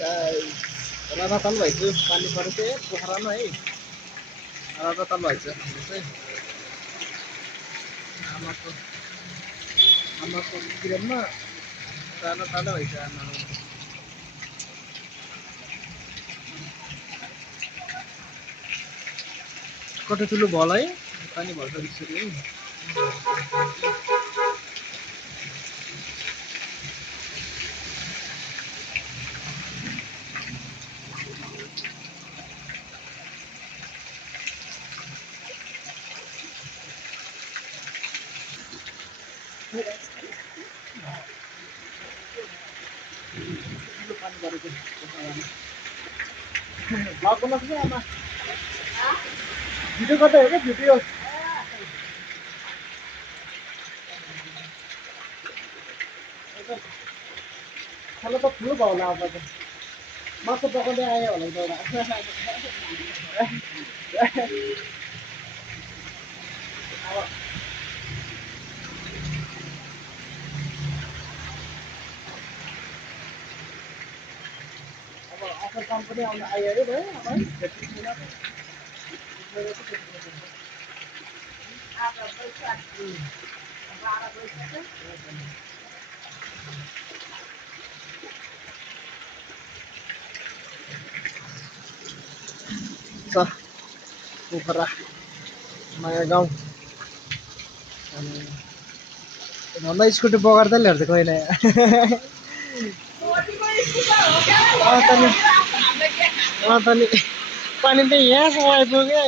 राधा तल भइसु पानी परेको थियो पोखरामा है राधा तल भइसु चाहिँ आमाको किरणमा राधा तल भइसु आमा कटो ठुलो भल है पानी भर्छ बिस्कुट है ब्लग बनाएको छ आमा भिडियो गर्दै हो क्या भिडियो खाना त ठुलो भयो होला अब त मासु पकाउँदै आयो होला एउटा अब अफर काम पनि आउनु आयो अरे भयो अब है पोखरा नयाँ गाउँ भन्दा स्कुटी बगार्दै ल्याउँछ कोही नयाँ पानी त यहाँसम्म आइपुग्यो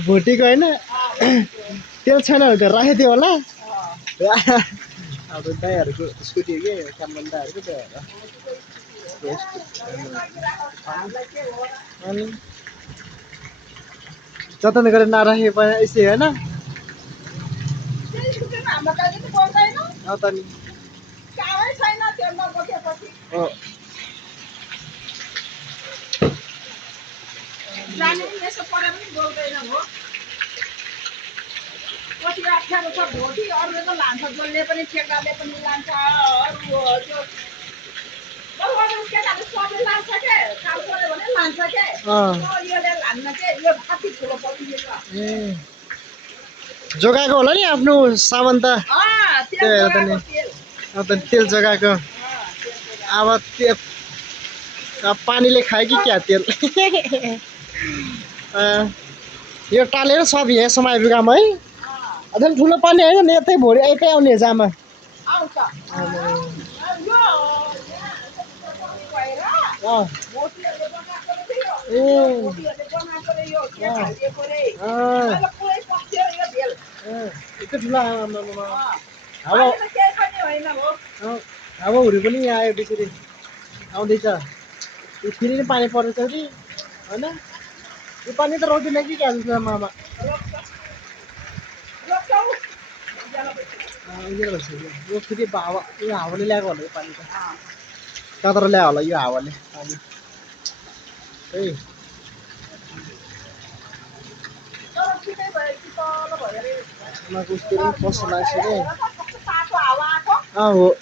भुटीको होइन तेल छैन भने त राखिदियो होला अब दाइहरूको स्कुटी हो कि काममान दाइहरूको त्यही अनि जतन गरेर नराखे पनि यसै होइन त नि भोटी अरूले त लान्छ जसले पनि ठेकाले पनि लान्छ केटाले सबले लान्छ के काम गर्यो भने लान्छ के योले लान्न के यो कति ठुलो पसिन्छ जोगाएको होला नि आफ्नो सामान त तेल जोगाएको अब त्यो पानीले खायो कि क्या तेल यो टालेर सब यहाँसम्म आइपुग्यो है अझै ठुलो पानी होइन यतै भोलि यतै आउने जामा यति ठुलो हावाहुरी पनि यहाँ आयो त्यसरी आउँदैछ यो फेरि नै पानी परेछ कि होइन यो पानी त रोक्दैन कि क्या जस्तो मामा यो फेरि हावा यो हावाले ल्याएको होला यो पानी त कताबाट ल्यायो होला यो हावाले पानी है कस्तो लाग्छ नि हो